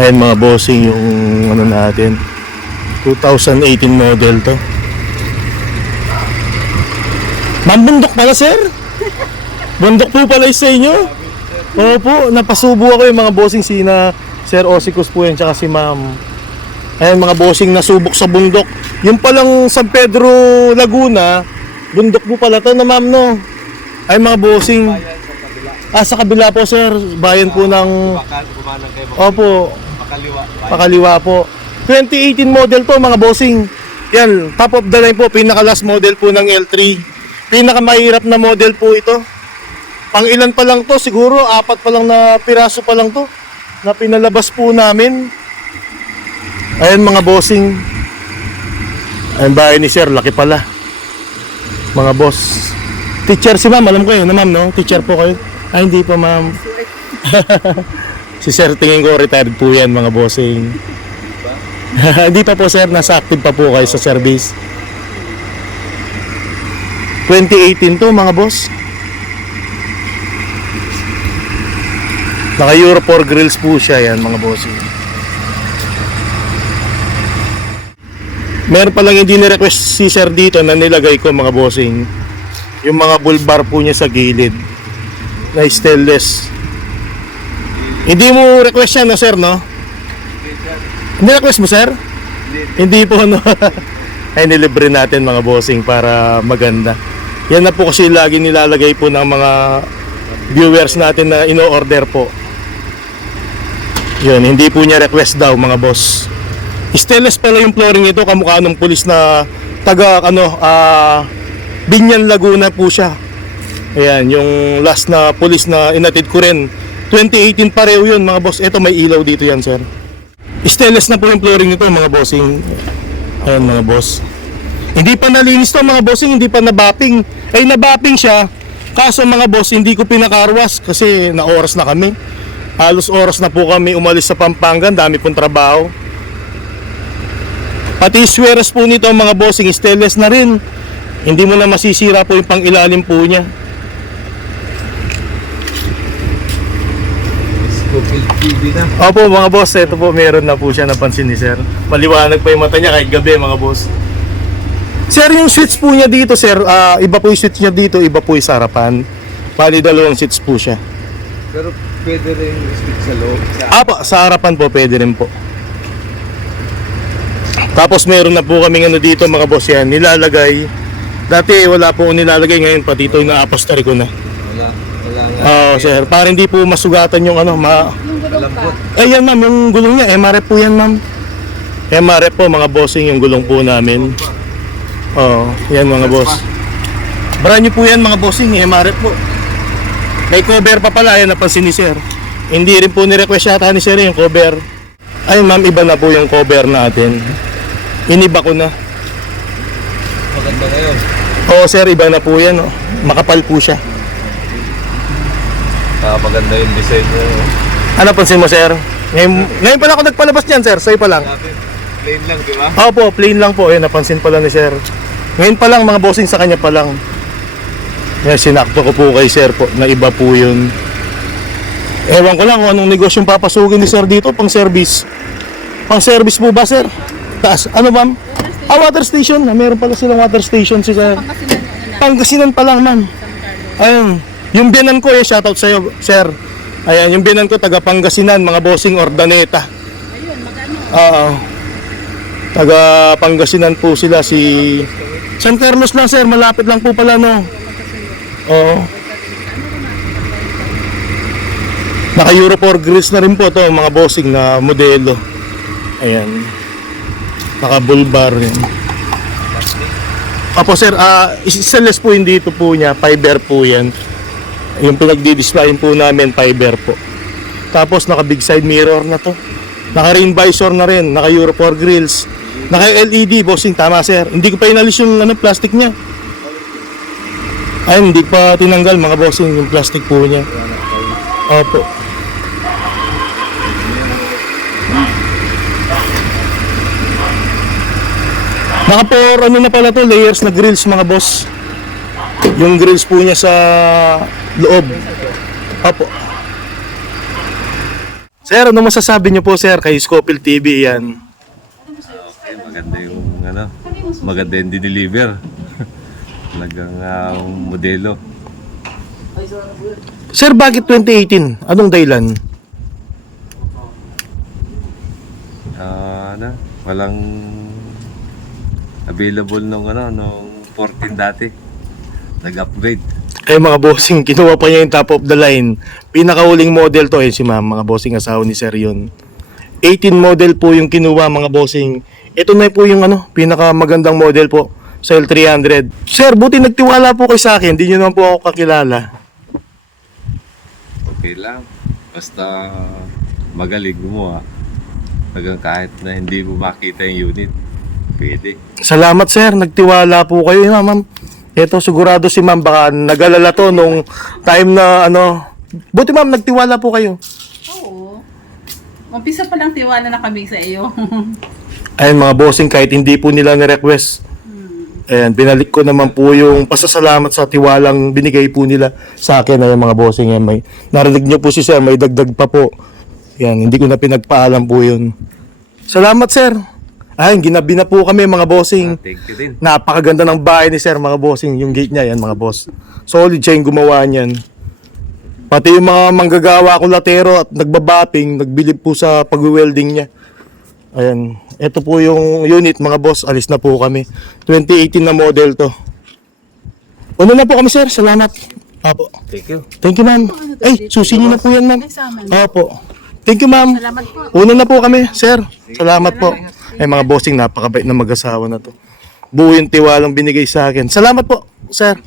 Ayan mga bossing yung ano natin, 2018 model to. Ma'am, bundok pala sir? Bundok po pala sa inyo? Opo, napasubo ako yung mga bossing, sina Sir Osicus po yan, tsaka si ma'am. Ayan mga bossing, nasubok sa bundok. Yung palang San Pedro, Laguna, bundok po pala to na ma'am, no? Ay mga bossing. Sa kabila po sir, bayan po ng... Opo, Pakaliwa po. 2018 model to mga bossing. Yan, top of the line po, pinaka last model po ng L3. Pinaka mahirap na model po ito. Pang ilan pa lang to, siguro 4 pa lang na piraso pa lang to na pinalabas po namin. Ayan mga bossing. Ayan bahay ni sir, laki pala. Mga boss. Teacher si ma'am, alam ko yun na ma'am, no? Teacher po kayo. Ay hindi pa ma'am. Si sir tingin ko retired po yan mga bossing. Hindi pa po sir, nasa active pa po kayo sa service. 2018 to mga boss. Naka Euro 4 grills po siya yan mga bossing. Meron palang hindi ni-request si sir dito na nilagay ko mga bossing, yung mga bull bar po niya sa gilid na stainless. Hindi mo request yan no sir, no? Hindi request mo sir? Hindi po no. Ay nilibre natin mga bossing para maganda. Yan na po kasi lagi nilalagay po ng mga viewers natin na ino-order po. Yun, hindi po niya request daw mga boss. Stainless pala yung flooring nito, kamukha ng pulis na taga Binyan Laguna po siya. Ayan, yung last na pulis na inatid ko rin. 2018 pareho yun mga boss. Ito may ilaw dito yan sir. Stainless na po yung flooring nito mga bossing. Ayan mga boss. Hindi pa nalinis to mga bossing, hindi pa nabapping. Ay nabapping siya. Kaso mga boss, hindi ko pinakarwas kasi na oras na kami. Halos oras na po kami umalis sa Pampanga, dami pong trabaho. Pati sweras po nito mga bossing, stainless na rin. Hindi mo na masisira po yung pang-ilalim po niya. Opo mga boss, ito po meron na po siya, napansin ni sir. Maliwanag pa yung mata niya kahit gabi mga boss. Sir, yung switch po niya dito sir, iba po yung switch niya dito, iba po yung sa harapan. Bali dalawang switch po siya. Pero pwede rin switch sa loob? Sa harapan po pwede rin po. Tapos meron na po kaming ano dito mga boss yan, nilalagay. Dati wala po nilalagay, ngayon pati ito na-apostary ko na. Wala nga. Sir, para hindi po masugatan yung ano, Malambot. Ayan ma'am, yung gulong niya, MRF po yan ma'am. MRF po mga bossing yung gulong po namin. Yan mga boss. Brand new po yan mga bossing, MRF po. May cover pa pala, yan napansin ni sir. Hindi rin po ni-request yata ni sir yung cover. Ay ma'am, iba na po yung cover natin. Iniba ko na. Maganda ngayon. Oo sir, iba na po yan. Makapal po siya. Maganda yung design niya. Ano pansin mo sir? Ngayon pala ako nagpalabas niyan sir, sa'yo pa lang. Plain lang, di ba? Opo, plain lang po. Ayan, napansin pala ni sir. Ngayon pa lang, mga bossing sa kanya pa lang. Yan, sinakto ko po kay sir po, na iba po yun. Ewan ko lang kung anong negosyong papasukin ni sir dito, pang service. Pang service po ba sir? Taas, ano ma'am? Water station. Meron pala silang water station si sir. Pangasinan pa lang ma'am. Ayun, yung biyanan ko, shoutout sa'yo sir. Ayan, yung biyanan ko, taga Pangasinan, mga bossing Ordaneta. Ayun, magano? Taga Pangasinan po sila, si San Carlos lang sir, malapit lang po pala no. Oo. Naka Euro 4 grills na rin po to mga bossing na modelo. Ayan. Naka bull bar yan. Apo sir, stainless po hindi ito po niya, fiber po yan. Yung pinagdi-displayin po namin, fiber po. Tapos naka big side mirror na to. Naka rain visor na rin, naka Euro 4 grills. Naka LED bossing, tama sir. Hindi ko pa inalis yung plastic niya. Ay, hindi pa tinanggal mga bossing yung plastic po niya. Opo. Naka ano na pala to, layers na grills mga boss. Yung grills po niya sa loob. Opo. Sir, ano masasabi niyo po, sir, kay Scofield TV yan? Okay, maganda yung maganda yung dineliver. Talagang modelo. Sir, bakit 2018? Anong dahilan? Walang available nung 14 dati. Nag-upgrade. Ay mga bossing, kinuha pa niya yung top of the line. Pinakahuling model to, si ma'am, mga bossing, asawa ni sir yun. 18 model po yung kinuha, mga bossing. Ito na po yung pinakamagandang model po sa L300. Sir, buti nagtiwala po kayo sa akin, hindi nyo naman po ako kakilala. Okay lang. Basta magaling gumawa. Hanggang kahit na hindi mo makita yung unit, pwede. Salamat sir, nagtiwala po kayo. Ma'am, ito sigurado si ma'am, baka nag-alala to nung time na buti ma'am, nagtiwala po kayo. Oo. Umpisa pa lang tiwala na kami sa iyo. Ayun mga bossing, kahit hindi po nila ni-request. Ayan, binalik ko naman po yung pasasalamat sa tiwalang binigay po nila sa akin. Ayun mga bossing, yan, may narinig nyo po si sir, may dagdag pa po. Yan, hindi ko na pinagpaalam po yun. Salamat sir. Ayun, ginabi na po kami mga bossing. Thank you din. Napakaganda ng bahay ni sir mga bossing. Yung gate niya, yan mga boss. Solid siya yung gumawa niyan. Pati yung mga manggagawa kulatero at nagbabating, nagbilib po sa pag-welding niya. Ayan. Ito po yung unit mga boss. Alis na po kami. 2018 na model to. Una na po kami sir. Salamat. Opo. Thank you. Thank you ma'am. Ay, susi niyo na po yan ma'am. Opo. Thank you ma'am. Salamat po. Una na po kami sir. Salamat po. Ay mga bossing, napakabait na mag-asawa na to. Buo yung tiwalang binigay sa akin. Salamat po sir.